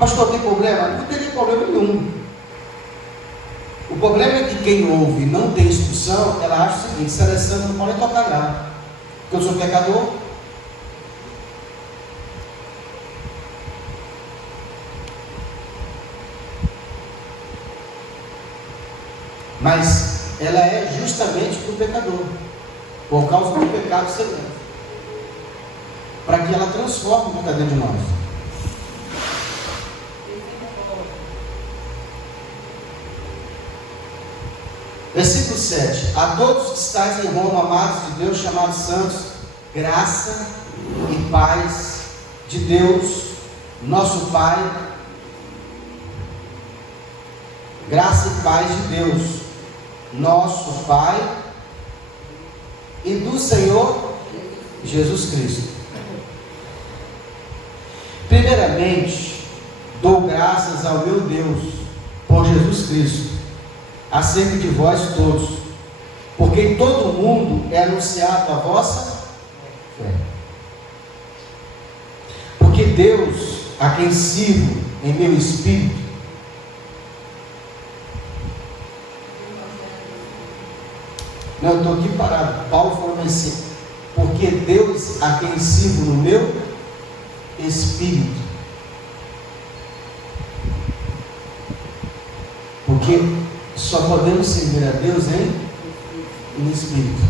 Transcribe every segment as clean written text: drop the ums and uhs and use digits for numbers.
Pastor, tem problema? Não teria problema nenhum. O problema é que quem ouve e não tem instrução, ela acha o seguinte: se ela é santa, não pode tocar nada, porque eu sou pecador. Mas ela é justamente para o pecador, por causa do pecado secreto, para que ela transforme o pecado dentro de nós. Versículo 7: a todos que estáis em Roma, amados de Deus, chamados santos, graça e paz de Deus, nosso Pai, graça e paz de Deus, nosso Pai, e do Senhor Jesus Cristo. Primeiramente, dou graças ao meu Deus por Jesus Cristo, acerca de vós todos, porque em todo o mundo é anunciado a vossa fé. Porque Deus, a quem sirvo em meu espírito, não, eu estou aqui parado. Paulo falou assim: porque Deus, a quem sirvo no meu espírito. Porque só podemos servir a Deus em espírito.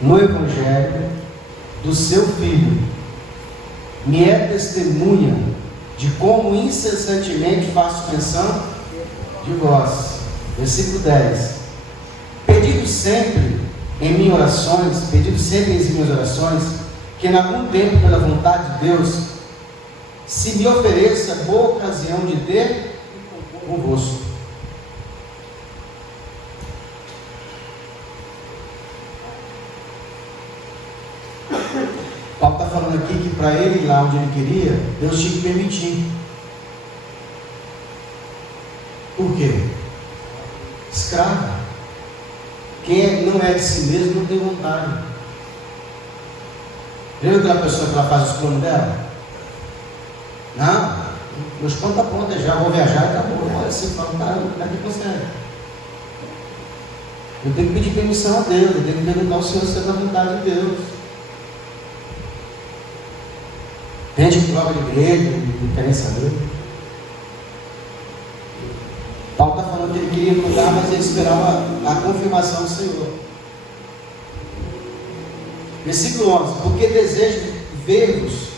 No Evangelho do seu Filho, me é testemunha de como incessantemente faço menção de vós. Versículo 10: pedindo sempre em minhas orações, que em algum tempo, pela vontade de Deus, se me ofereça boa ocasião de ter convosco. Paulo está falando aqui que para ele ir lá onde ele queria, Deus tinha que permitir. Por quê? Escravo. Quem não é de si mesmo não tem vontade. Viu aquela pessoa que ela faz os planos dela? Não, meus planos estão prontos já, vou viajar e acabou. Olha, você fala, cara, como é que consegue? Eu tenho que pedir permissão a Deus, eu tenho que perguntar ao Senhor se é da vontade de Deus. Gente que prova de igreja, não querem saber. Paulo está falando que ele queria mudar, mas ele esperava a confirmação do Senhor. Versículo 11: porque desejo ver-vos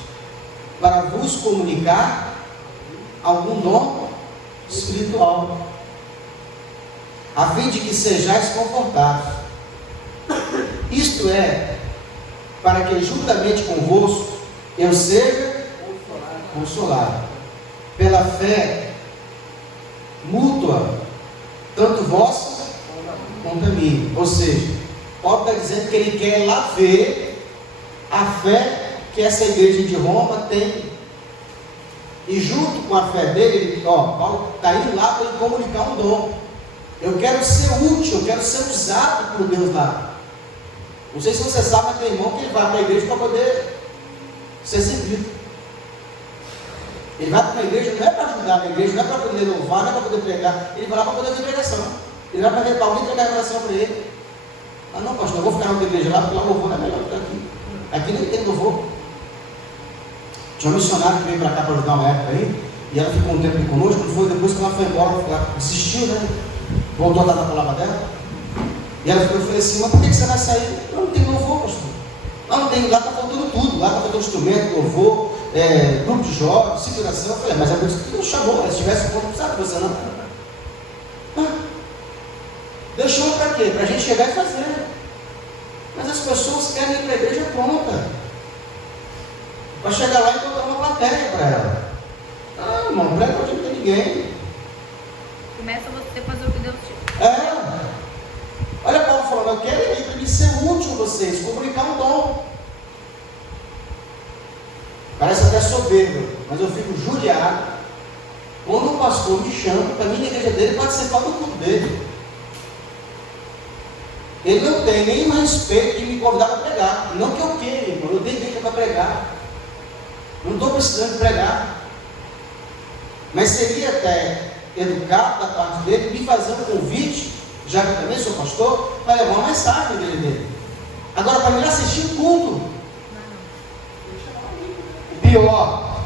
para vos comunicar algum dom espiritual, a fim de que sejais confortados. Isto é, para que juntamente convosco eu seja consolado pela fé mútua, tanto vossa quanto a mim. Ou seja, Paulo está dizendo que ele quer lá ver a fé que essa igreja de Roma tem, e junto com a fé dele, Paulo está indo lá para ele comunicar um dom. Eu quero ser útil, eu quero ser usado por Deus lá. Não sei se você sabe, mas tem irmão que ele vai para a igreja para poder ser servido. Ele vai para a igreja não é para ajudar na igreja, não é para poder louvar, não é para poder pregar, ele vai lá para poder fazer pregação. Ele vai para alguém entregar a revelação para ele. Ah não, pastor, eu vou ficar na outra igreja lá, porque lá o louvor não é melhor do que aqui. Aqui não tem louvor. Tinha uma missionária que veio para cá para ajudar uma época aí, e ela ficou um tempo aqui conosco. Foi depois que ela foi embora, ela desistiu, né? Voltou a dar a palavra dela. E ela ficou, eu falei assim: mas por que você vai sair? Eu não tenho louvor, pastor. Não tem, lá está faltando tudo. Lá está faltando instrumento, louvor, grupo de jovens, seguração. Eu falei: mas é por isso que Deus chamou. Se tivesse ponto, não precisava de você não. Deus chamou para quê? Para a gente chegar e fazer. Mas as pessoas querem ir para a igreja pronta, para chegar lá e encontrar uma plateia para ela. Ah, irmão, prega para não ter ninguém. Começa você a fazer o que Deus te... Olha Paulo falando: eu quero ir para mim ser útil a vocês, comunicar um dom. Parece até soberbo, mas eu fico judiado quando o pastor me chama para mim na igreja dele participar do culto dele. Ele não tem nenhum respeito de me convidar para pregar. Não que eu queira, irmão. Eu tenho igreja para pregar. Não estou precisando pregar. Mas seria até educado da parte dele me fazer um convite, já que eu também sou pastor, para levar uma mensagem dele. Agora, para me assistir um culto. Pior.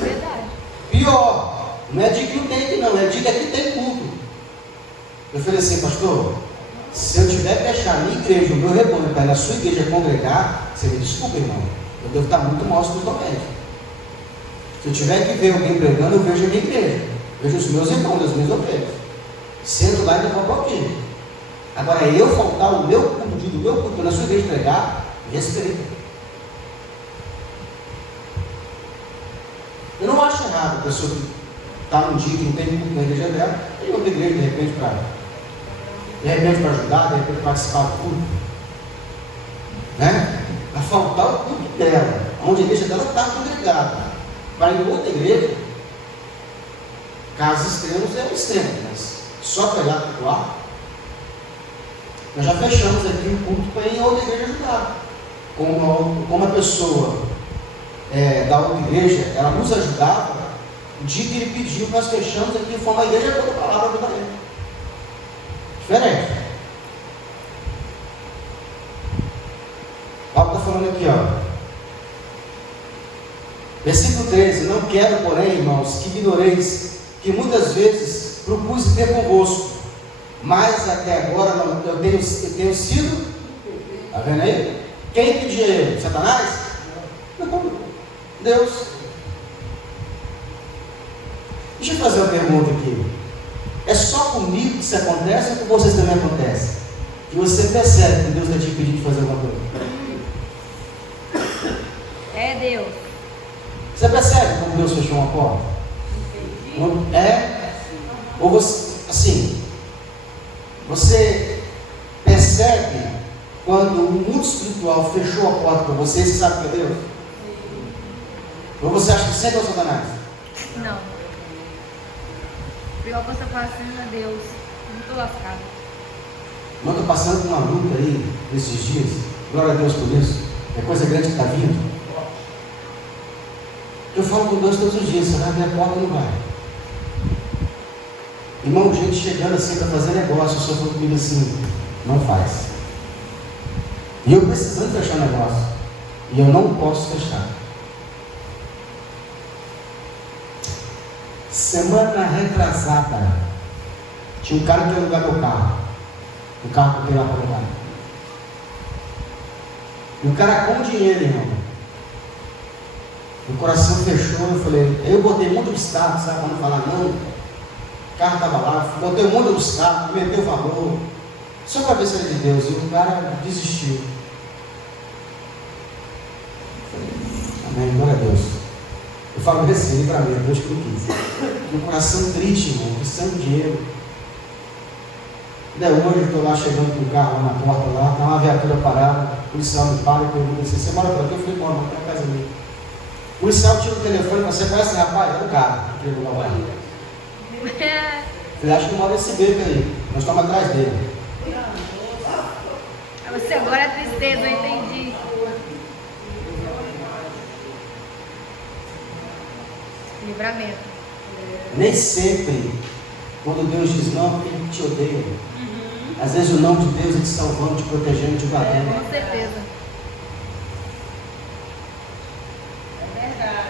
Verdade. Pior. Não é de que não tem aqui não, é de que aqui tem culto. Eu falei assim, pastor, se eu tiver que deixar a minha igreja, o meu rebanho, para ir na sua igreja congregar, você me desculpa, irmão. Eu devo estar muito mal espiritualmente. Se eu tiver que ver alguém pregando, eu vejo a minha igreja. Vejo os meus irmãos, as minhas ovelhas. Sento lá e não vou aqui. Agora, eu faltar o meu culto, do meu culto na sua igreja pregar, me respeita. Eu não acho errado a pessoa que está num dia que não tem culto na igreja dela, tem outra igreja de repente para ajudar, de repente participar do culto. Né? A faltar o culto dela, onde a igreja dela está congregada. Para ir em outra igreja, casos extremos é um extremo, mas só para ir lá atuar. Nós já fechamos aqui o culto para ir em outra igreja ajudar. Como a pessoa da outra igreja, ela nos ajudava, o dia que ele pediu, nós fechamos aqui, fomos à igreja toda para lá para ajudar ele. Diferente. Paulo está falando aqui, ó. Versículo 13: não quero, porém, irmãos, que ignoreis que muitas vezes propus ter convosco, mas até agora eu tenho sido. Está vendo aí? Quem pediu ele? Satanás? Não, Deus. Deixa eu fazer uma pergunta aqui. É só comigo que isso acontece ou com vocês também acontece? Que você percebe que Deus está te pedindo de fazer alguma coisa? É Deus. Você percebe como Deus fechou uma porta? Ou você, assim, você percebe quando o mundo espiritual fechou a porta para você, você sabe que é Deus? Ou você acha que sempre é o Satanás? Não. Pior que eu estou passando a Deus. Não estou lascado. Não estou passando por uma luta aí nesses dias. Glória a Deus por isso. É coisa grande que está vindo. Eu falo com Deus todos os dias, você vai abrir a porta ou não vai? Irmão, gente chegando assim para fazer negócio, o senhor falou comigo assim, não faz. E eu precisando fechar negócio. E eu não posso fechar. Semana retrasada, tinha um cara que ia alugar meu carro. O carro que eu tenho lá para alugar. E o cara com dinheiro, irmão. O coração fechou, eu falei, eu botei muito obstáculo, sabe, para não falar não. O carro estava lá, botei um monte de obstáculo, meteu o valor, só para ver se era de Deus. E o cara desistiu. Amém, glória a Deus. Eu falo desse livramento, Deus que não quis. Um coração triste, irmão, precisando de dinheiro. Daí hoje eu estou lá chegando com o carro lá na porta, lá, está uma viatura parada, o policial me para e pergunta assim, você mora por aqui? Eu falei, moro, mas está na casa minha. O policial tira o telefone, você conhece, rapaz? É o cara que pegou lá o carro. Ele acha que mora nesse beco aí, nós estamos atrás dele. Você agora é tristeza, eu entendi. Livramento. Nem sempre, quando Deus diz não, Ele te odeia. Às vezes o não de Deus é te salvando, te protegendo, te batendo. Com certeza. É verdade.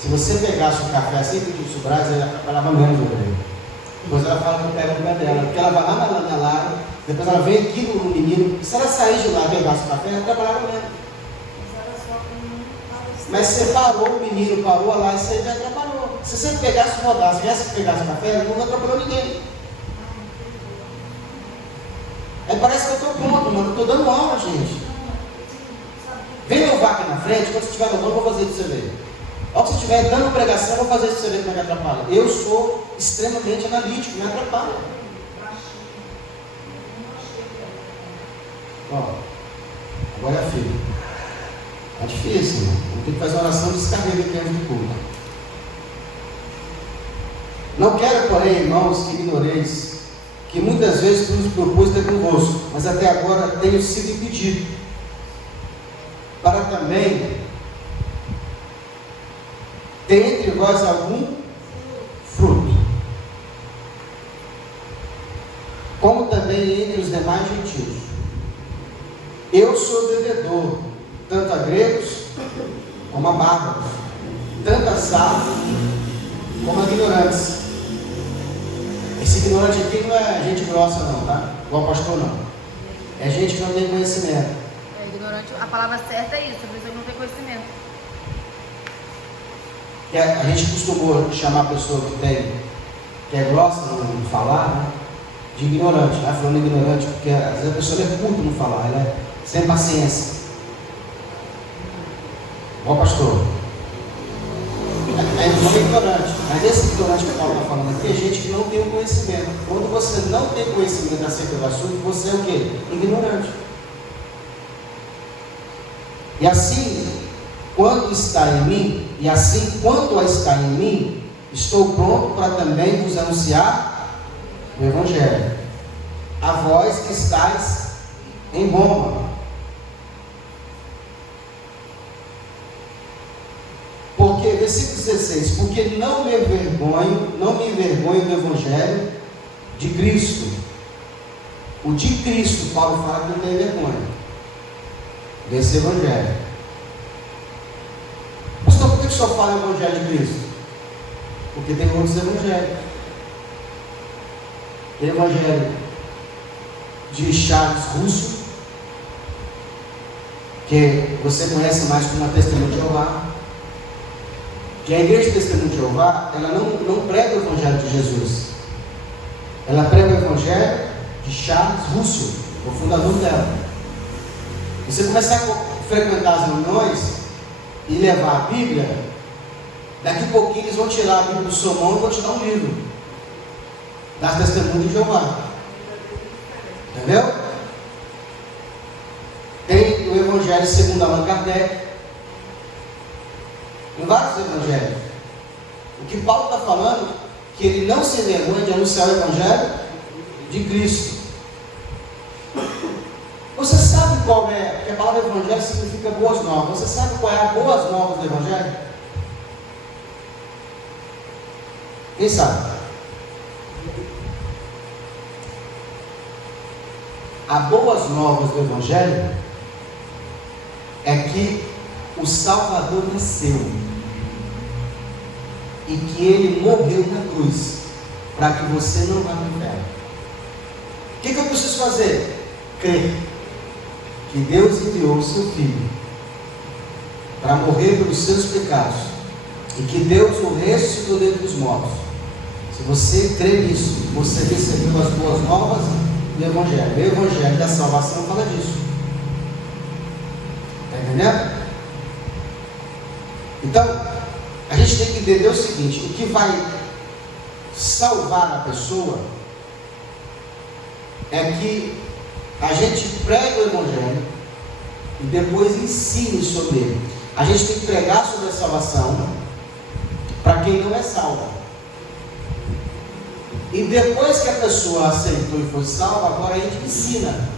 Se você pegasse o café assim que o Brás, ela atrapalhava menos o velho. Depois ela fala que eu pego no pé dela, porque ela vai lá na Lara, depois ela vem aqui no menino, e se ela sair de lá e pegasse o café, ela atrapalhava menos. Mas você parou o menino, parou lá, isso aí já atrapalhou. Se você pegasse e rodasse, viesse que pegasse o café, ela não atrapalhou ninguém. Aí parece que eu estou pronto, mano, eu estou dando aula, gente. Vem louvar aqui na frente, quando você estiver louvando, eu vou fazer isso pra você ver. Ao que você estiver dando pregação, eu vou fazer isso pra você ver como é que atrapalha. Eu sou extremamente analítico, me atrapalha. Ó, agora é filho. É difícil, né? Vamos ter que fazer uma oração de descarrega aqui antes do culto. Não quero, porém, irmãos, que ignoreis que muitas vezes nos propus ter convosco, mas até agora tenho sido impedido, para também ter entre vós algum fruto, como também entre os demais gentios. Eu sou devedor, tanto a gregos como a bárbaros, tanto a sábios como a ignorantes. Esse ignorante aqui não é gente grossa não, tá? Igual pastor não. É gente que não tem conhecimento. É ignorante. A palavra certa é isso, a pessoa que não tem conhecimento. A gente costumou chamar a pessoa que é grossa no falar, né, de ignorante. Falando ignorante, porque às vezes a pessoa é curta no falar, ela é sem paciência. Igual pastor. É ignorante. Mas esse ignorante que o Paulo está falando aqui é gente que não tem o conhecimento. Quando você não tem conhecimento acerca do assunto, você é o quê? Ignorante. E assim, quando está em mim, e assim quanto a está em mim, estou pronto para também vos anunciar o Evangelho. A vós que estáis em Roma. Porque, versículo 16, porque não me envergonho do Evangelho de Cristo. O de Cristo, Paulo fala que não tem vergonha desse Evangelho. Pastor, por que o senhor fala o Evangelho de Cristo? Porque tem outros evangelhos. Tem o Evangelho de Charles Russo, que você conhece mais como a Testemunha de Jeová. Que a Igreja Testemunha de Jeová, ela não prega o Evangelho de Jesus. Ela prega o Evangelho de Charles Russell, o fundador dela. Você começar a frequentar as reuniões e levar a Bíblia, daqui a pouquinho eles vão tirar a Bíblia do seu mão e vão te dar um livro das Testemunhas de Jeová. Entendeu? Tem o Evangelho segundo Allan Kardec. Em vários evangelhos. O que Paulo está falando, que ele não se envergonha de anunciar o Evangelho de Cristo. Você sabe qual é, porque a palavra Evangelho significa boas novas. Você sabe qual é a boas novas do Evangelho? Quem sabe? A boas novas do Evangelho é que o Salvador nasceu e que Ele morreu na cruz para que você não vá para o inferno. O que eu preciso fazer? Crer que Deus enviou o seu Filho para morrer pelos seus pecados e que Deus o ressuscitou dentre os mortos. Se você crê nisso, você recebeu as boas novas do Evangelho. O Evangelho da salvação fala disso. Está entendendo? Então, a gente tem que entender o seguinte: o que vai salvar a pessoa é que a gente prega o Evangelho e depois ensine sobre ele. A gente tem que pregar sobre a salvação para quem não é salvo. E depois que a pessoa aceitou e foi salva, agora a gente ensina.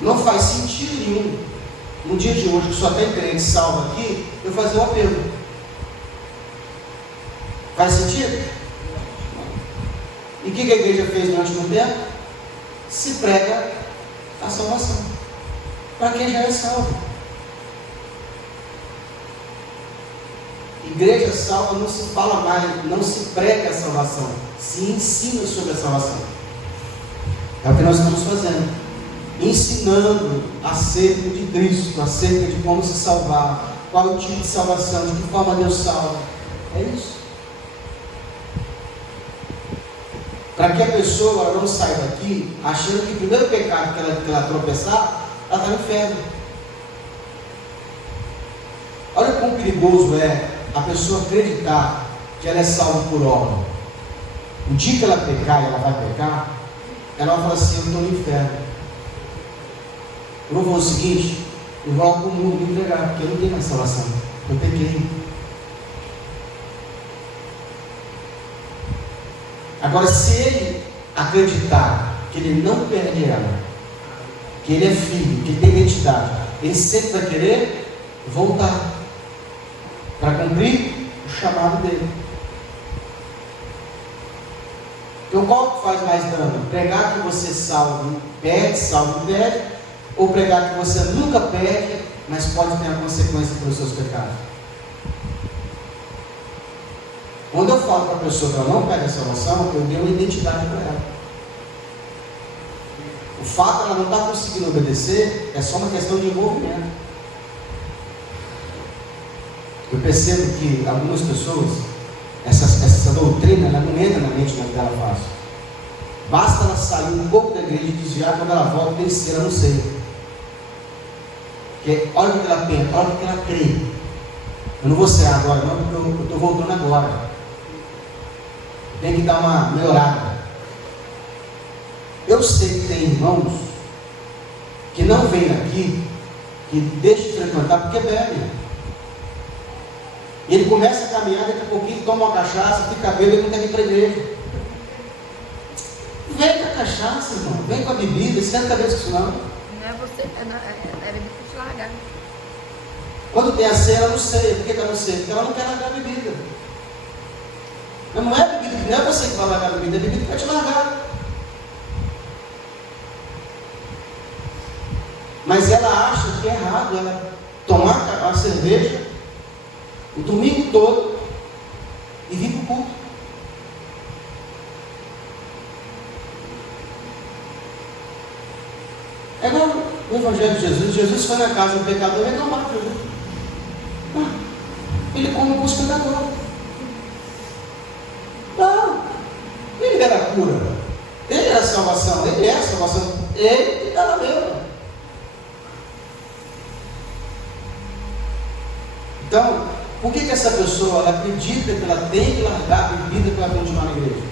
Não faz sentido nenhum, no dia de hoje, que só tem crente salvo aqui, eu fazer um apelo. Faz sentido? E o que a igreja fez durante muito tempo? Se prega a salvação para quem já é salvo. Igreja salva não se fala mais, não se prega a salvação, se ensina sobre a salvação. É o que nós estamos fazendo. Ensinando acerca de Cristo, acerca de como se salvar, qual é o tipo de salvação, de que forma Deus salva. É isso. Para que a pessoa não saia daqui achando que o primeiro pecado que ela tropeçar, ela está no inferno. Olha quão perigoso é a pessoa acreditar que ela é salva por obra. O dia que ela pecar e ela vai pecar, ela vai falar assim: eu estou no inferno. Eu vou fazer o seguinte, eu vou lá para o mundo me entregar, porque eu não tenho mais salvação. Eu pequei. Agora, se ele acreditar que ele não perde ela, que ele é filho, que ele tem identidade, ele sempre vai querer voltar para cumprir o chamado dele. Então, qual que faz mais dano? Pregar que você salve, perde, ou pregar que você nunca perde, mas pode ter a consequência pelos seus pecados? Quando eu falo para a pessoa que ela não perde a salvação, eu dei uma identidade para ela. O fato de ela não estar conseguindo obedecer é só uma questão de envolvimento. Eu percebo que algumas pessoas, essa doutrina, ela não entra na mente dela fácil. Basta ela sair um pouco da igreja e desviar, quando ela volta, tem que ser, ela não sei. Porque olha o que ela pensa, olha o que ela crê. Eu não vou ser agora, não, porque eu estou voltando agora. Tem que dar uma melhorada. Eu sei que tem irmãos que não vêm aqui, que deixam de frequentar porque bebem. E ele começa a caminhar, daqui a pouquinho toma uma cachaça, fica bêbado e não quer ir para a igreja. Vem com a cachaça, irmão. Vem com a bebida. Você não está vendo isso não? Não é você, é bebida para te largar. Quando tem a ceia, ela não ceia. Por que ela não ceia? Porque ela não quer largar a bebida. Mas não é bebida, não é você que vai largar a bebida, é a bebida que vai te largar. Mas ela acha que é errado ela tomar a cerveja o domingo todo e vir para o culto. É igual o Evangelho de Jesus. Jesus foi na casa do pecador e reclamava de Jesus. Ele come com os pecadores. Não, ele era a cura, ele era a salvação, ele é a salvação, ele que está na mesma. Então, por que essa pessoa ela acredita que ela tem que largar a bebida para continuar na igreja?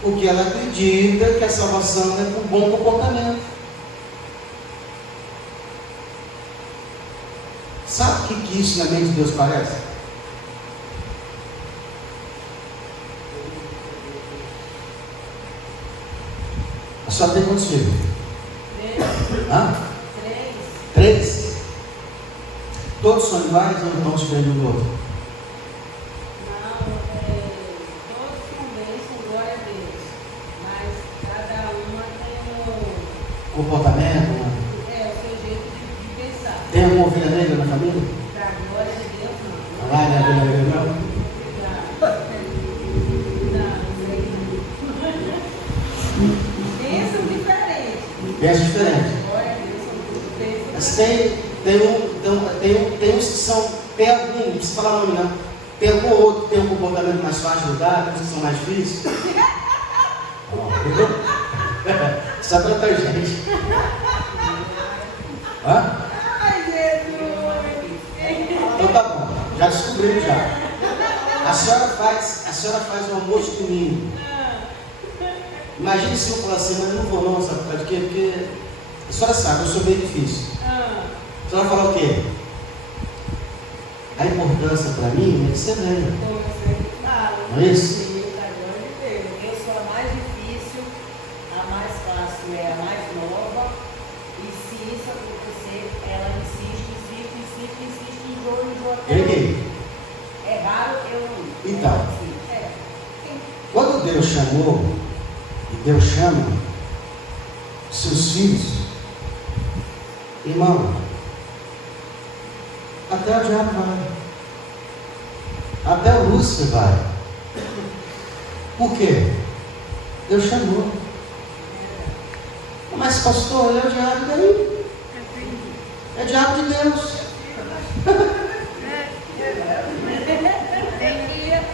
Porque ela acredita que a salvação é por bom comportamento. Sabe o que isso na mente de Deus parece? A senhora tem quantos filhos? 3. Hã? 3? Todos são iguais ou não diferentes um do outro? Não, todos são bênçãos, glória a Deus. Mas cada uma tem o Comportamento? seu jeito de pensar. Tem alguma ovelha negra na família? Da glória de Deus, não. Vai, não é ovelha negra não? Bênção diferente. Pensa diferente. Glória a Deus, são bênçãos. Mas tem uns que são, tem algum, não precisa falar nome não, tem algum outro que tem um comportamento mais fácil de lidar, tem uns que são mais difíceis. Entendeu? Só para outra gente. Hã? Ai, Jesus! Então tá bom, já descobrimos já. A senhora faz o almoço comigo. Imagine se eu falar assim, mas eu não vou não, sabe por quê? Porque a senhora sabe, eu sou bem difícil. A senhora falar o quê? A importância para mim é que você venha. Não é isso? Eu sou a mais difícil, a mais fácil é a mais nova. E se isso acontecer, ela insiste, enjoa. Peguei. É raro eu não. Então, quando Deus chamou, e Deus chama seus filhos, irmão, até o diabo vai, até o Lúcifer vai. Por quê? Deus chamou. Mas pastor, ele é o diabo daí? É diabo de Deus.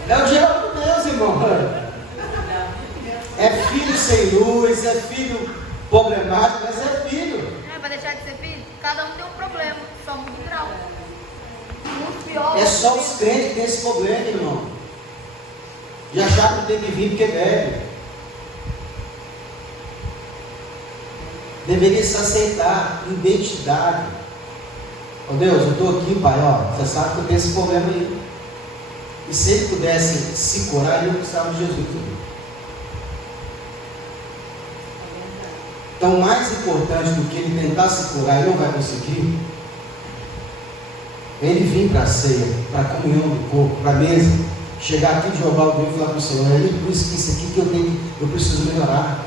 É o diabo de Deus, irmão. É filho sem luz, é filho problemático, mas é filho. Para deixar de ser filho, cada um tem um problema, só muda de grau. Muito pior. É só os crentes que têm esse problema, irmão. De achar que tem que vir porque deve. Deveria se aceitar identidade. Ó Deus, eu estou aqui, pai, ó. Você sabe que eu tenho esse problema aí. E se ele pudesse se curar, ele não precisava de Jesus. Então, mais importante do que ele tentar se curar e não vai conseguir, ele vir para a ceia, para a comunhão do corpo, para a mesa, chegar aqui de roubar o Deus e falar para o Senhor: é por isso que isso aqui que eu preciso melhorar.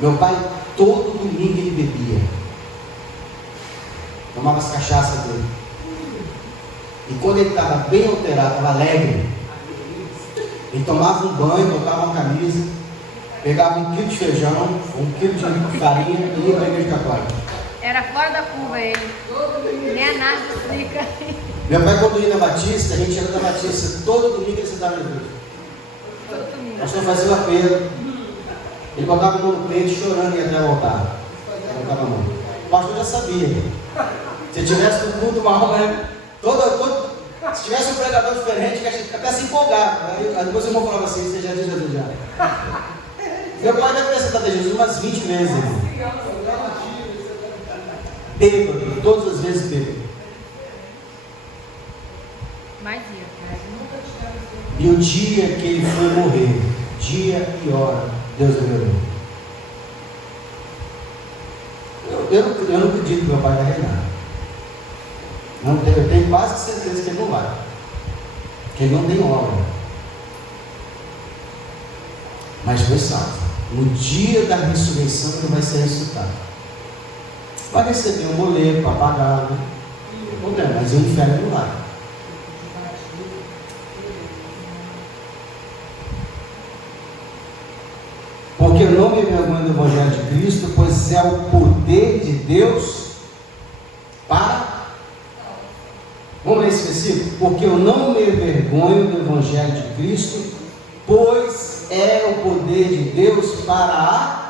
Meu pai, todo domingo ele bebia, tomava as cachaças dele, e quando ele estava bem alterado, estava alegre, ele tomava um banho, botava uma camisa, pegava 1 quilo de feijão, 1 quilo de farinha e ia para a igreja católica. Era fora da curva ele. Nem a nada explica. Meu pai, quando ia na Batista, a gente ia na Batista, todo domingo ele sentava na igreja. Todo domingo. O pastor fazia o apelo, ele botava a mão no peito, chorando e ia até o altar. Botava a mão. O pastor já sabia. Se tivesse no culto uma aula, né? Se tivesse um pregador diferente, que a gente até se empolgava. Aí depois o irmão falava assim: você já diz Jesus já. Meu pai deve ter sentado a Jesus umas 20 vezes, irmão. Bêbado, todas as vezes bêbado. Mais dia. E o dia que ele foi morrer, dia e hora, Deus revelou. Eu não acredito que meu pai vai reinar. Eu tenho quase certeza que ele não vai. Que ele não tem obra. Mas foi salvo. No dia da ressurreição ele vai ser ressuscitado. Vai receber um boleto para pagar, né? Mas o inferno não vai. Porque eu não me envergonho do Evangelho de Cristo, pois é o poder de Deus para... Vamos ler esse versículo? Porque eu não me envergonho do Evangelho de Cristo, pois é o poder de Deus para a...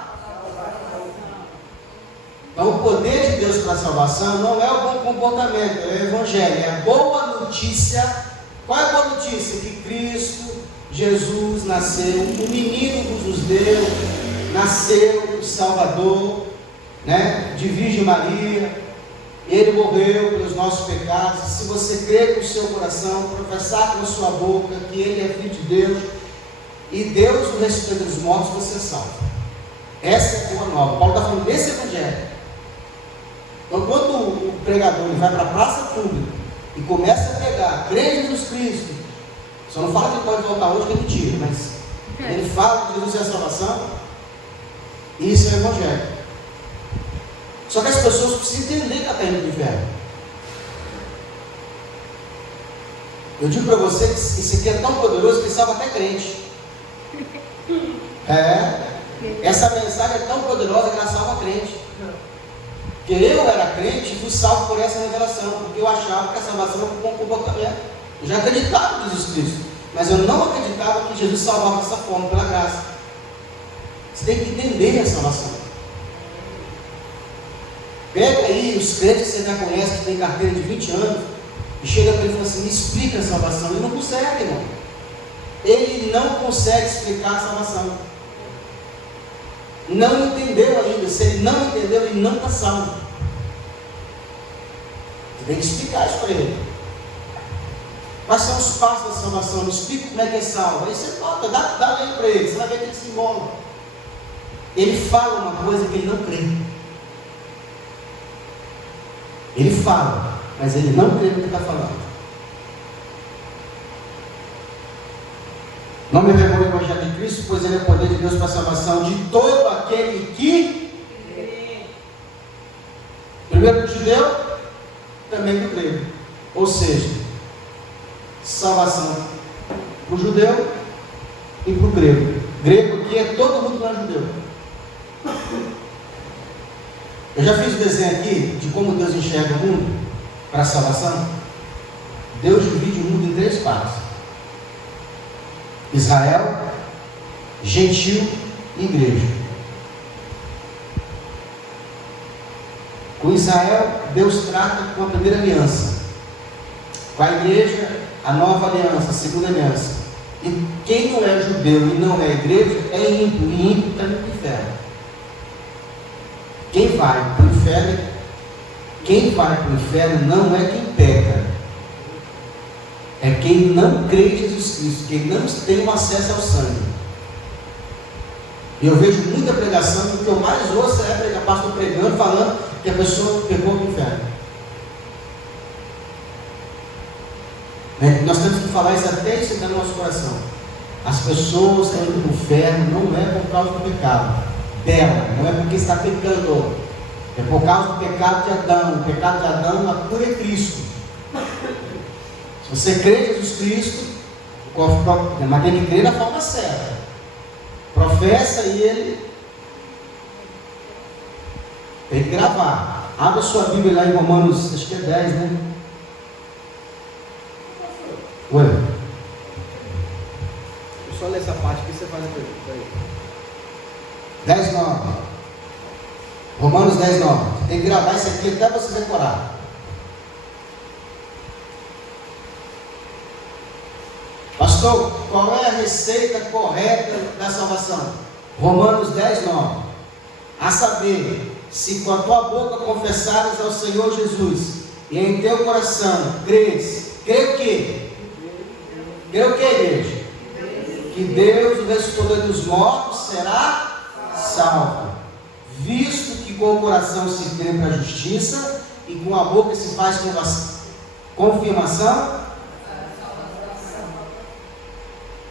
Então o poder de Deus para a salvação não é o bom comportamento, é o Evangelho, é a boa notícia. Qual é a boa notícia? Que Cristo, Jesus nasceu, o menino vos deu, nasceu o Salvador, né? De Virgem Maria, ele morreu pelos nossos pecados. Se você crer com o seu coração, professar com a sua boca que ele é filho de Deus, e Deus o ressuscitou dos mortos, você é salvo. Essa é a boa nova. Paulo está falando desse Evangelho. Então, quando o pregador ele vai para a praça pública e começa a pregar, crê em Jesus Cristo, só não fala que ele pode voltar hoje, que é mentira, mas ele fala que Jesus é a salvação, e isso é o Evangelho. Só que as pessoas precisam entender que ela está indo para o inferno. Eu digo para você que isso aqui é tão poderoso que salva até crente. Essa mensagem é tão poderosa que ela salva crente. Porque eu era crente e fui salvo por essa revelação, porque eu achava que a salvação era um bom comportamento. Eu já acreditava em Jesus Cristo, mas eu não acreditava que Jesus salvava dessa forma, pela graça. Você tem que entender a salvação. Pega aí os crentes que você já conhece, que tem carteira de 20 anos, e chega para ele e fala assim: me explica a salvação. Ele não consegue, irmão. Ele não consegue explicar a salvação. Não entendeu ainda. Se ele não entendeu, ele não está salvo. Você tem que explicar isso para ele. Quais são os passos da salvação? Me explica como é que é salvo. Aí você nota, dá lei para ele, você vai ver que ele se embola. Ele fala uma coisa que ele não crê. Ele fala, mas ele não crê no que está falando. Não me envergonho do Evangelho de Cristo, pois ele é o poder de Deus para a salvação de todo aquele que crê. Primeiro do judeu, também do grego. Ou seja, salvação para o judeu e para o grego. Grego aqui é todo mundo que não é judeu. Eu já fiz o desenho aqui de como Deus enxerga o mundo para a salvação. Deus divide o mundo em 3 partes: Israel, gentil e igreja. Com Israel, Deus trata com a primeira aliança. Com a igreja, a nova aliança, a segunda aliança. E quem não é judeu e não é igreja é ímpio, e ímpio está no inferno. Quem vai para o inferno não é quem peca, quem não crê em Jesus Cristo, quem não tem um acesso ao sangue. E eu vejo muita pregação, e o que eu mais ouço é pregar, pastor pregando, falando que a pessoa pegou o inferno. Nós temos que falar isso até isso no nosso coração. As pessoas estão indo para o inferno não é por causa do pecado dela, não é porque está pecando, é por causa do pecado de Adão. O pecado de Adão, a cura é Cristo. Se você crê em Jesus Cristo, mas tem que crer da forma certa. Professa e ele tem que gravar. Abra sua Bíblia lá em Romanos, acho que é 10, né? Ué. Eu só ler essa parte aqui, você faz a pergunta. 10:9. Romanos 10:9. Tem que gravar isso aqui até você decorar. Pastor, qual é a receita correta da salvação? Romanos 10:9. A saber, se com a tua boca confessares ao Senhor Jesus e em teu coração creres, crê o quê? Crê o quê, igreja? Que Deus, o ressuscitador dos mortos, será salvo. Visto que com o coração se crê para a justiça e com a boca se faz confirmação.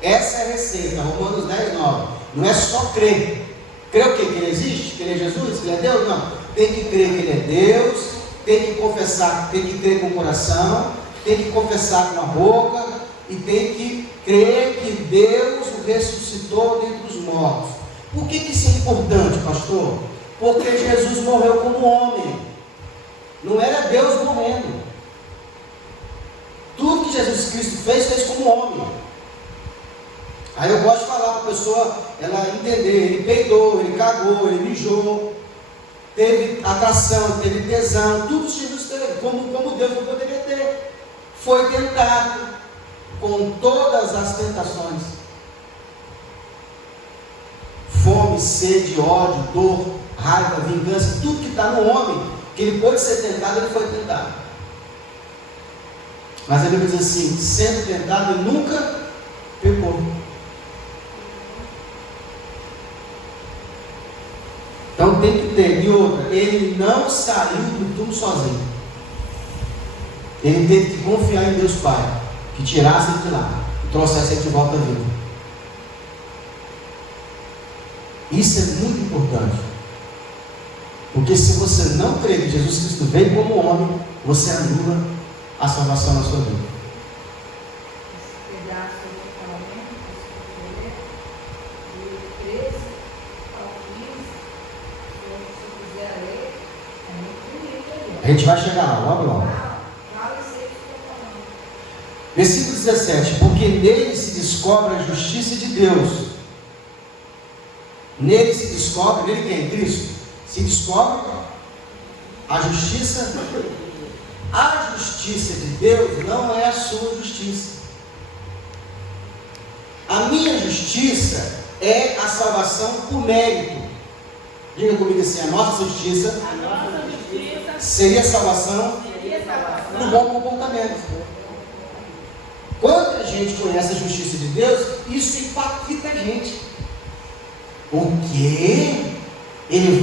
Essa é a receita, Romanos 10:9. Não é só crer. Crer o quê? Que Ele existe? Que Ele é Jesus? Que Ele é Deus? Não. Tem que crer que Ele é Deus, tem que confessar, tem que crer com o coração, tem que confessar com a boca e tem que crer que Deus o ressuscitou dentre os mortos. Por que isso é importante, pastor? Porque Jesus morreu como homem. Não era Deus morrendo. Tudo que Jesus Cristo fez como homem. Aí eu gosto de falar para a pessoa, ela entender, ele peidou, ele cagou, ele mijou, teve atração, teve tesão, tudo Jesus teve, como Deus não poderia ter. Foi tentado com todas as tentações. Fome, sede, ódio, dor, raiva, vingança, tudo que está no homem, que ele pôde ser tentado, ele foi tentado. Mas a Bíblia diz assim, sendo tentado, ele nunca pecou. Então tem que ter. E outra, ele não saiu do túmulo sozinho. Ele teve que confiar em Deus Pai, que tirasse ele de lá e trouxesse ele de volta à vida. Isso é muito importante. Porque se você não crê que Jesus Cristo veio como homem, você anula a salvação na sua vida. Esse pedaço do casamento, de 13 ao 15, se quiser ler, é muito bonito ali. A gente vai chegar lá, logo logo. Fala isso aí que eu estou falando. Versículo 17. Porque nele se descobre a justiça de Deus. Nele se descobre, nele quem? Cristo. Se descobre a justiça. A justiça de Deus não é a sua justiça. A minha justiça é a salvação por mérito. Diga comigo assim, a nossa justiça seria a salvação do bom comportamento. Quando a gente conhece a justiça de Deus, isso impacta a gente. O quê? Ele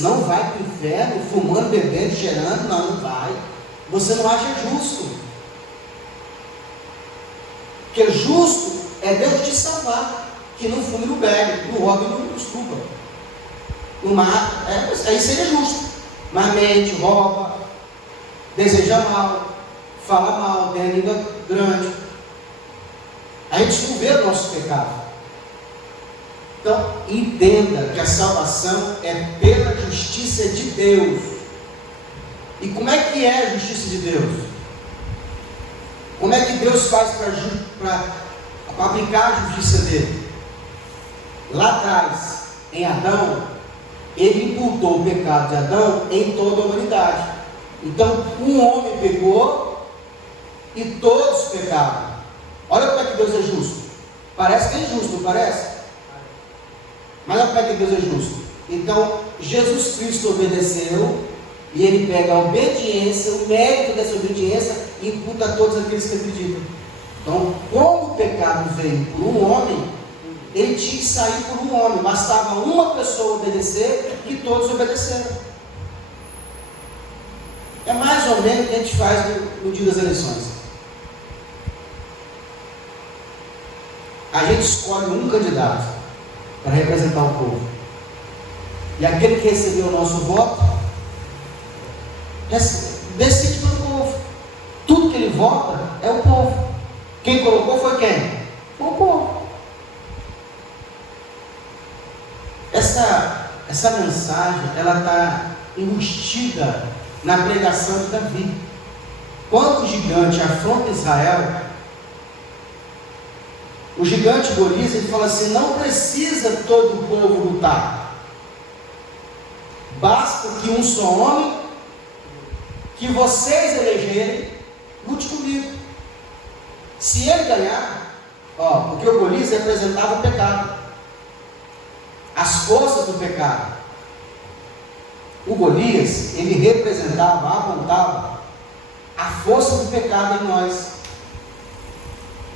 não vai para o inferno fumando, bebendo, cheirando? Não vai. Você não acha justo. Porque justo é Deus te salvar. Que não fume, não bebe, não rouba, não estupra, não mata. Aí seria justo. Mas mente, rouba, deseja mal, fala mal, tem a língua grande. A gente não vê o nosso pecado. Então, entenda que a salvação é pela justiça de Deus. E como é que é a justiça de Deus? Como é que Deus faz para aplicar a justiça dele? Lá atrás, em Adão, ele imputou o pecado de Adão em toda a humanidade. Então, um homem pecou e todos pecaram. Olha como é que Deus é justo. Parece que é injusto, não parece? Mas olha como é que Deus é justo. Então, Jesus Cristo obedeceu, e ele pega a obediência, o mérito dessa obediência, e imputa a todos aqueles que acreditam. Então, como o pecado veio por um homem, ele tinha que sair por um homem. Bastava uma pessoa obedecer e todos obedeceram. É mais ou menos o que a gente faz no dia das eleições. A gente escolhe um candidato para representar o povo. E aquele que recebeu o nosso voto decide pelo povo. Tudo que ele vota é o povo. Quem colocou foi quem? Foi o povo. Essa mensagem, ela está embutida na pregação de Davi. Quando o gigante afronta Israel, o gigante Golias, ele fala assim: não precisa todo o povo lutar. Basta que um só homem, que vocês elegerem, lute comigo. Se ele ganhar, porque o Golias representava o pecado, as forças do pecado. O Golias, ele representava, apontava a força do pecado em nós.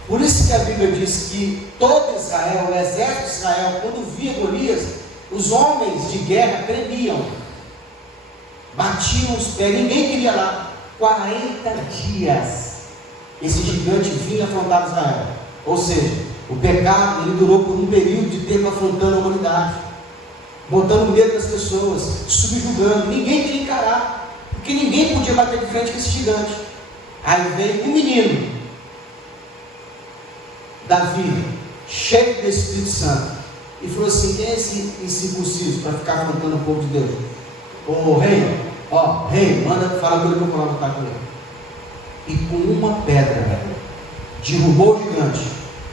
Por isso que a Bíblia diz que todo Israel, o exército de Israel, quando via Golias, os homens de guerra tremiam, batiam os pés, ninguém queria lá. 40 dias esse gigante vinha afrontar Israel. Ou seja, o pecado, ele durou por um período de tempo afrontando a humanidade, botando medo das pessoas, subjugando. Ninguém queria encarar, porque ninguém podia bater de frente com esse gigante. Aí veio um menino, Davi, cheio do Espírito Santo, e falou assim: quem é esse incircunciso para ficar afrontando o povo de Deus? Ô rei, manda, fala com ele que eu vou lutar com ele. E com uma pedra derrubou o gigante,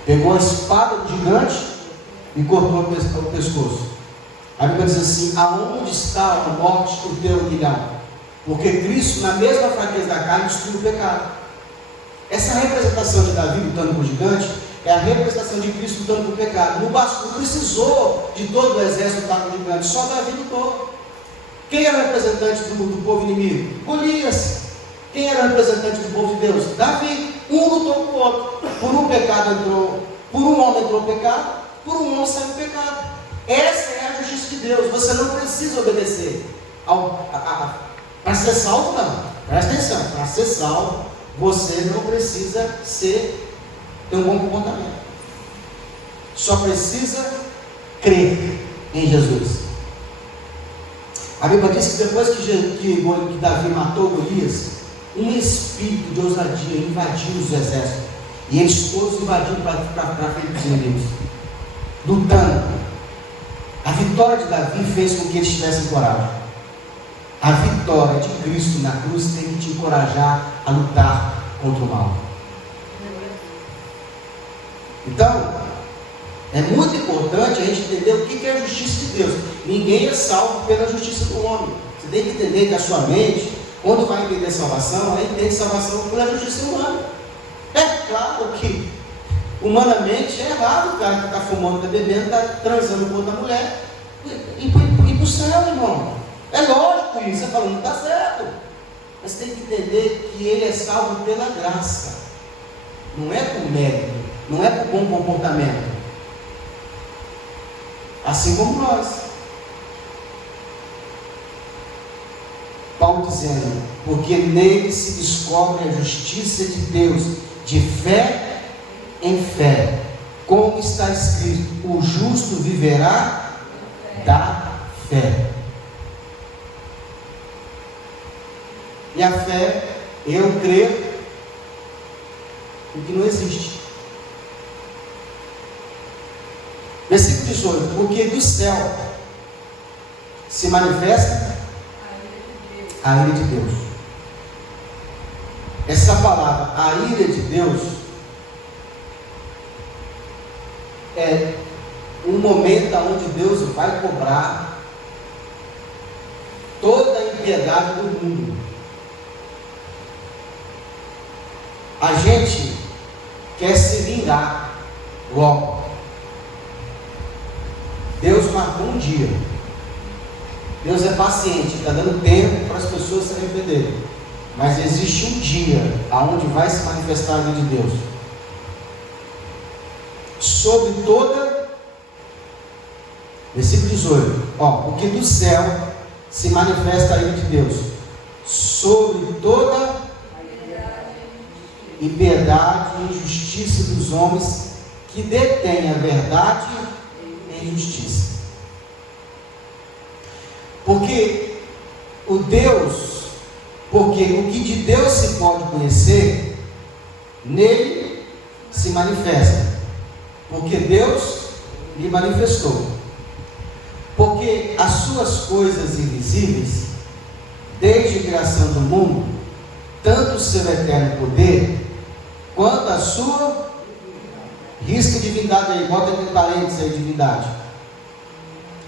pegou a espada do gigante e cortou o pescoço. A Bíblia diz assim: aonde está a morte do teu aguilhão? Porque Cristo, na mesma fraqueza da carne, destruiu o pecado. Essa representação de Davi lutando com o gigante é a representação de Cristo lutando com o pecado. Não precisou de todo o exército lutar com o gigante, só Davi lutou. Quem era o representante do povo inimigo? Golias. Quem era o representante do povo de Deus? Davi. Um lutou com o outro. Por um pecado entrou, por um homem entrou o pecado, por um homem saiu o pecado. Essa é a justiça de Deus. Você não precisa obedecer para ser salvo, não. Presta atenção, para ser salvo, você não precisa ter um bom comportamento. Só precisa crer em Jesus. A Bíblia diz que depois que Davi matou Golias, um espírito de ousadia invadiu os exércitos, e eles todos invadiram para frente dos inimigos, lutando. A vitória de Davi fez com que eles tivessem coragem. A vitória de Cristo na cruz tem que te encorajar a lutar contra o mal. Então, é muito importante a gente entender o que é a justiça de Deus. Ninguém é salvo pela justiça do homem. Você tem que entender que a sua mente, quando vai entender salvação, ela entende salvação pela justiça humana. É claro que humanamente é errado o cara que está fumando, está bebendo, está transando com outra mulher e para o céu, irmão. É lógico isso, você falando, não está certo. Mas tem que entender que ele é salvo pela graça. Não é por mérito, não é por bom comportamento. Assim como nós. Paulo dizendo: porque nele se descobre a justiça de Deus, de fé em fé, como está escrito: o justo viverá da fé. E a fé, eu creio o que não existe. Versículo 18: porque do céu se manifesta a ira de Deus. Essa palavra, a ira de Deus, é um momento onde Deus vai cobrar toda a impiedade do mundo. A gente quer se vingar logo. Deus marcou um dia. Deus é paciente, está dando tempo para as pessoas se arrependerem. Mas existe um dia aonde vai se manifestar a vida de Deus. sobre toda, versículo 18, porque do céu se manifesta a ira de Deus, sobre toda impiedade e injustiça dos homens que detêm a verdade em justiça. Porque o que de Deus se pode conhecer, nele se manifesta, porque Deus lhe manifestou. Porque as suas coisas invisíveis, desde a criação do mundo, tanto o seu eterno poder, quanto a sua, risca divindade aí, bota entre parênteses aí, divindade.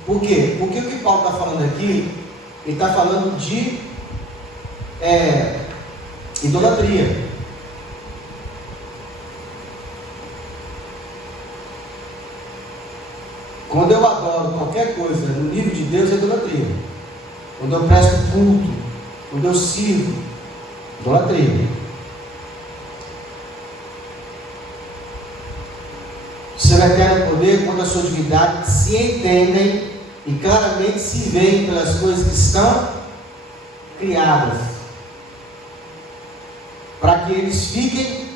Por quê? Porque o que Paulo está falando aqui, ele está falando de idolatria. Quando eu adoro qualquer coisa no nível de Deus, é idolatria. Quando eu presto culto, quando eu sirvo, idolatria. Seu eterno poder, quando a sua divindade se entendem e claramente se veem pelas coisas que estão criadas, para que eles fiquem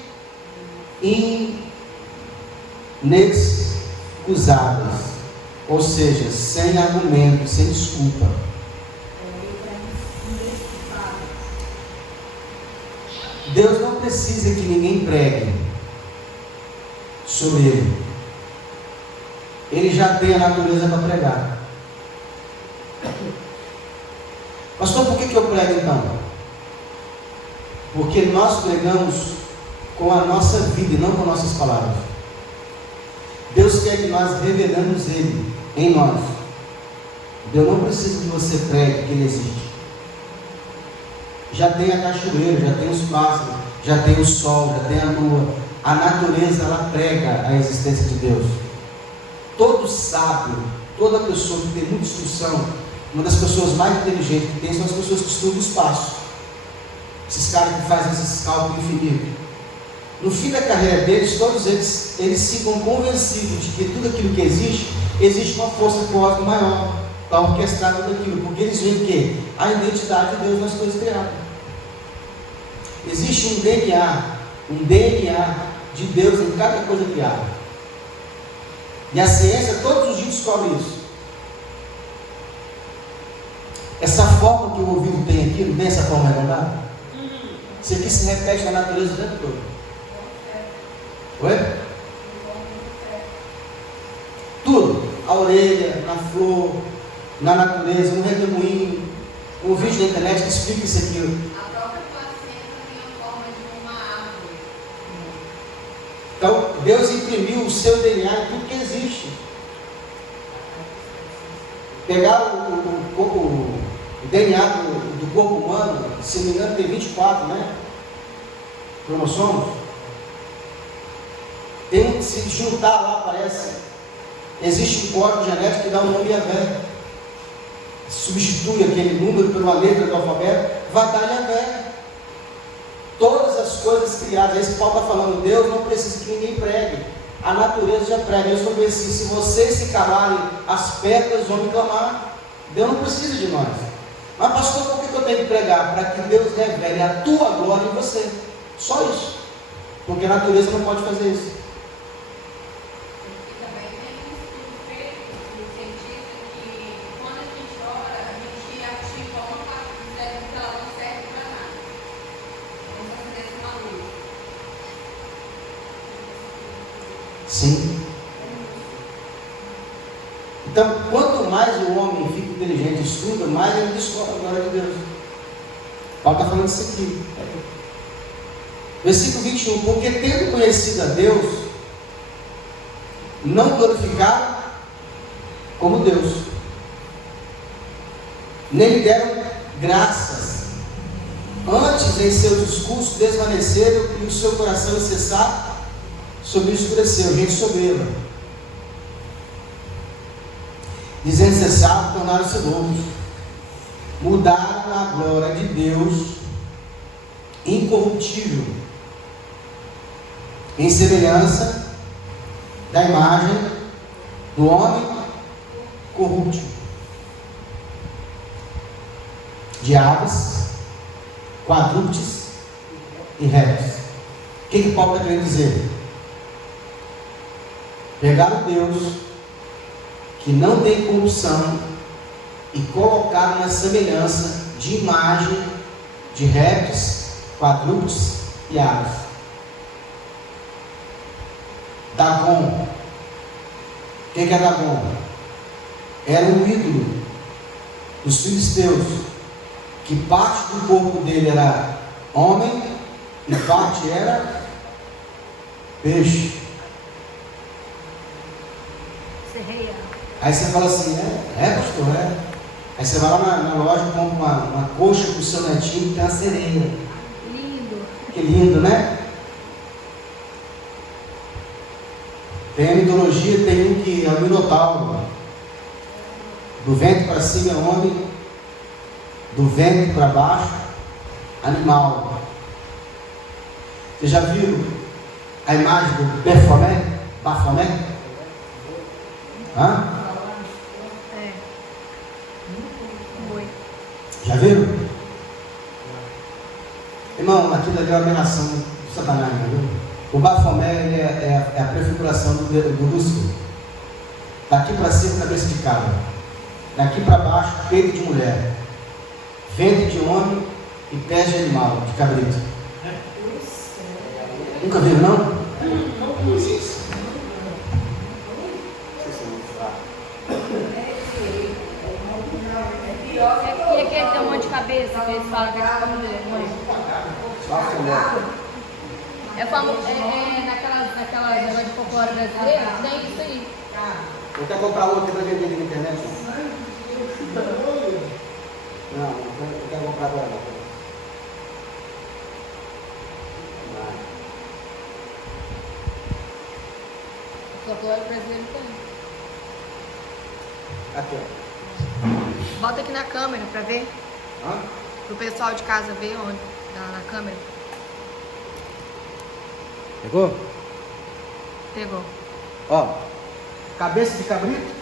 inexcusáveis, ou seja, sem argumento, sem desculpa. Deus não precisa que ninguém pregue sobre Ele. Ele já tem a natureza para pregar. Pastor, por que eu prego então? Porque nós pregamos com a nossa vida e não com nossas palavras. Deus quer que nós revelemos Ele em nós. Deus não precisa que você pregue que Ele existe. Já tem a cachoeira, já tem os pássaros, já tem o sol, já tem a lua. A natureza, ela prega a existência de Deus. Todo sábio, toda pessoa que tem muita instrução, uma das pessoas mais inteligentes que tem são as pessoas que estudam o espaço. Esses caras que fazem esses cálculos infinitos. No fim da carreira deles, todos eles ficam convencidos de que tudo aquilo que existe uma força cósmica maior para orquestrar tudo aquilo, porque eles veem que a identidade de Deus nas coisas criadas. Existe um DNA de Deus em cada coisa criada. E a ciência todos os dias descobre isso. Essa forma que o ouvido tem aqui, não tem essa forma arredondada? Isso aqui se repete na natureza o tempo todo. Oi? Tudo. A orelha, na flor, na natureza, no redemoinho. Um vídeo na internet que explica isso aqui. A própria placenta tem a forma de uma árvore. Então, Deus imprimiu o seu DNA em tudo que existe. Pegaram o DNA do corpo humano, se não me engano, tem 24, né? Cromossomos. Tem que se juntar lá, parece. Existe um código genético que dá o nome Yahvé. Substitui aquele número por uma letra do alfabeto, vai dar Yahvé. Todas as coisas criadas, é isso que Paulo está falando, Deus não precisa que ninguém pregue. A natureza já prega. Eu estou dizendo assim, se vocês se calarem, as pedras vão me clamar. Deus não precisa de nós. Mas pastor, por que eu tenho que pregar? Para que Deus revele a tua glória em você. Só isso. Porque a natureza não pode fazer isso. E também tem um estudo feito por cientistas que quando a gente ora, a gente ativa uma parte do cérebro que ela não serve para nada. Como se acendesse uma luz. Sim. Então, quanto mais o homem fica inteligente e estuda, mais ele descobre a glória de Deus. Paulo está falando isso aqui. Versículo 21. Porque tendo conhecido a Deus, não glorificaram como Deus, nem lhe deram graças. Antes, em seu discurso, desvaneceram e o seu coração insensato sobre isso escureceu, gente soberba, dizendo ser sábio, tornaram-se loucos, mudaram a glória de Deus incorruptível em semelhança da imagem do homem corrupto, de aves, quadrúpedes e répteis. O que Paulo está querendo dizer? Pegaram Deus, que não tem corrupção, e colocaram na semelhança de imagem de répteis, quadrúpedes e aves. Dagon. O que é Dagon? Era um ídolo dos filisteus, que parte do corpo dele era homem e parte era peixe. Aí você fala assim, pastor, é. Aí você vai lá na loja e compra uma coxa para o seu netinho que tem uma sereia. Lindo. Que lindo, né? Tem a mitologia, tem um que é o Minotauro. Do ventre para cima é homem, do ventre para baixo, animal. Vocês já viram a imagem do Bafomé? Hã? Já viram? Irmão, aquilo ali é uma aberração do Satanás, entendeu? O Bafomé é a prefiguração do Lúcifer. Daqui para cima, cabeça de cabra. Daqui para baixo, peito de mulher. Ventre de homem e pés de animal, de cabrito. Nunca viram, não? Não existe. E aquele tem um monte de cabeça que eles falam que é tipo demônio. Naquela negócio de folclore brasileiro, tem isso aí. Vou até comprar outro para vender na internet. Não quero comprar agora não. O folclore brasileiro tem. Aqui, ó. Bota aqui na câmera pra ver. Hã? Pro pessoal de casa ver onde. Na câmera. Pegou? Pegou. Ó. Cabeça de cabrito.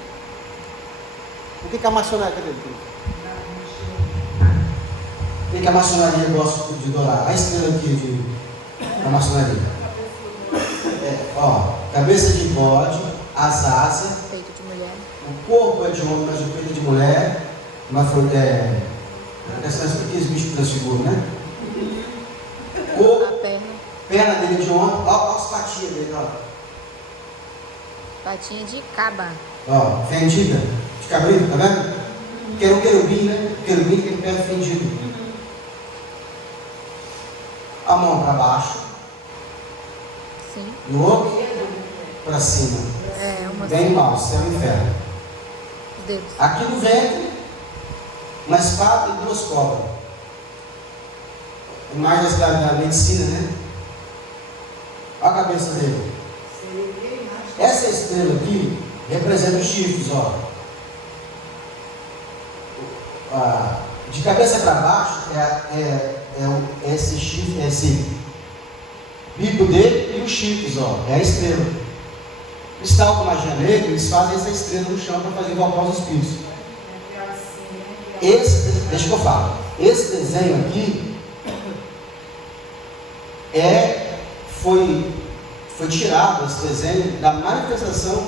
O que a maçonaria dele? O que a maçonaria gosta de adorar? A estrela aqui da maçonaria. Ó, cabeça de bode, as asas. Peito de mulher. O corpo é de homem, mas o peito é de mulher. Aqueles bichos que transfiguram, né? A perna. Perna dele é de homem. Ó as patinhas dele, ó. Patinha de caba. Ó, fendida. De cabrito, tá vendo? Que era um querubim, né? O querubim tem pé fendido. A mão para baixo. Sim. E o outro para cima. Bem mal, céu e inferno. Os dedos. Aqui no ventre, uma espada e duas cobras. Imagens da medicina, né? Olha a cabeça dele. Essa estrela aqui representa os chifres, ó. De cabeça para baixo esse chifre, esse bico dele e os chifres, ó. É a estrela. Cristal com magia negra, eles fazem essa estrela no chão para fazer invocar os espíritos. Deixa que eu falo. Esse desenho aqui foi tirado, esse desenho, da manifestação.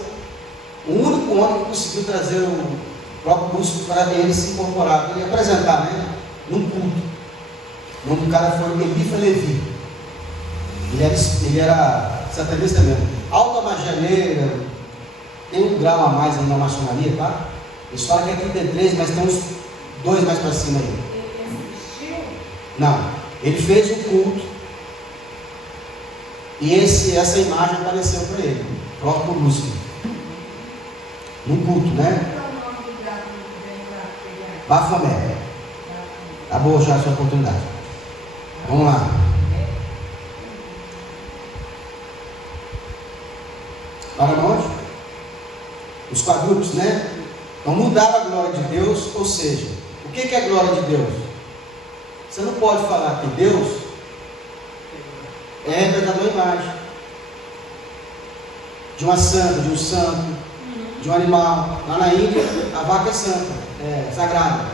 O único homem que conseguiu trazer o próprio Lúcifer para ele se incorporar, para ele apresentar, né? Num culto. O nome do cara foi Elifa Levi. Ele era satanista mesmo. Alta magia negra, tem um grau a mais na maçonaria, tá? Eles falam que é 33, mas tem uns 2 mais para cima aí. Ele assistiu? Não, ele fez o culto e essa imagem apareceu para ele, próprio Lúcifer. No culto, né? Bafomé. Tá boa já a sua oportunidade. Vamos lá. Para onde? Os quadrúpedes, né? Então mudaram a glória de Deus, ou seja, o que é a glória de Deus? Você não pode falar que Deus é representador da imagem. de uma santa, de um santo, de um animal. Lá na Índia, a vaca é santa, é sagrada.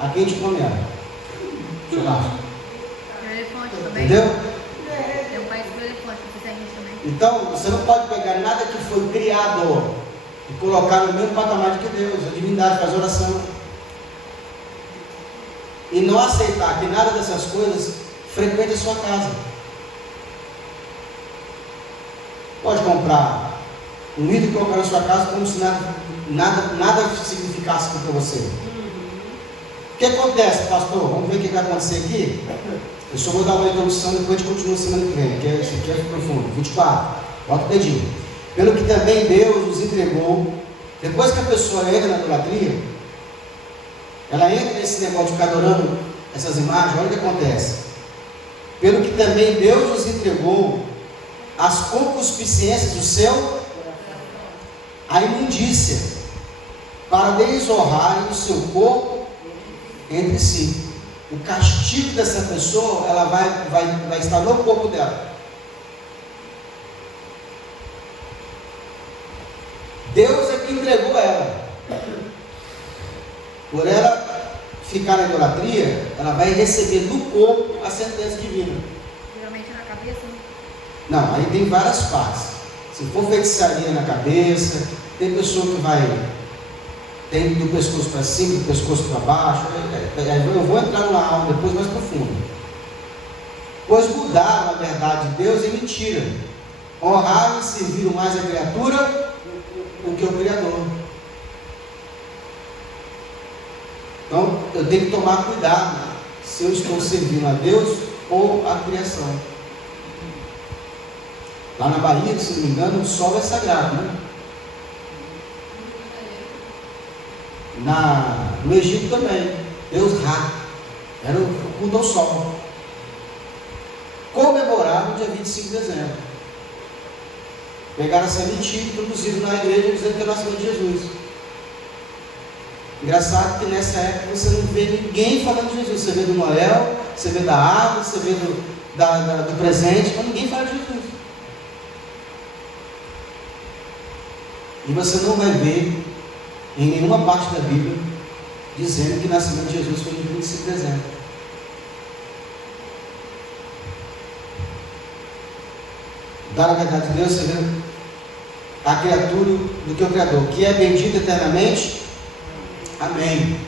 Aqui a gente come ela. Churrasco. O elefante também. Entendeu? Tem um país do elefante, que você gente também. Então, você não pode pegar nada que foi criado e colocar no mesmo patamar de que Deus, a divindade, faz oração. E não aceitar que nada dessas coisas frequente a sua casa. Pode comprar um ídolo e colocar na sua casa como se nada significasse para você. O que acontece, pastor? Vamos ver o que vai acontecer aqui? Eu só vou dar uma introdução e depois a gente continua semana que vem, que isso aqui é profundo. 24, bota o dedinho. Pelo que também Deus nos entregou, depois que a pessoa entra na idolatria, ela entra nesse negócio de ficar adorando essas imagens, olha o que acontece. Pelo que também Deus nos entregou as concupiscências do seu, a imundícia, para desonrarem o seu corpo entre si. O castigo dessa pessoa, ela vai estar no corpo dela. Deus é que entregou ela. Por ela ficar na idolatria, ela vai receber no corpo a sentença divina. Geralmente na cabeça, né? Não, aí tem várias partes. Se for feitiçaria na cabeça, tem pessoa que tem do pescoço para cima, do pescoço para baixo. Eu vou entrar numa aula depois mais profundo. Pois mudaram a verdade de Deus em mentira. Honraram e serviram mais a criatura do que o Criador. Então, eu tenho que tomar cuidado se eu estou servindo a Deus ou a criação. Lá na Bahia, se não me engano, o sol é sagrado, né? No Egito também, Deus Ra, era o culto ao sol. Comemorado no dia 25 de dezembro. Pegaram essa mentira e introduziram na igreja dizendo que é o nascimento de Jesus. Engraçado que nessa época você não vê ninguém falando de Jesus. Você vê do Noel, você vê da árvore, você vê do presente, mas ninguém fala de Jesus. E você não vai ver em nenhuma parte da Bíblia dizendo que o nascimento de Jesus foi no 25 de dezembro. Dar a verdade de Deus, você vê a criatura do que o Criador, que é bendito eternamente. Amém.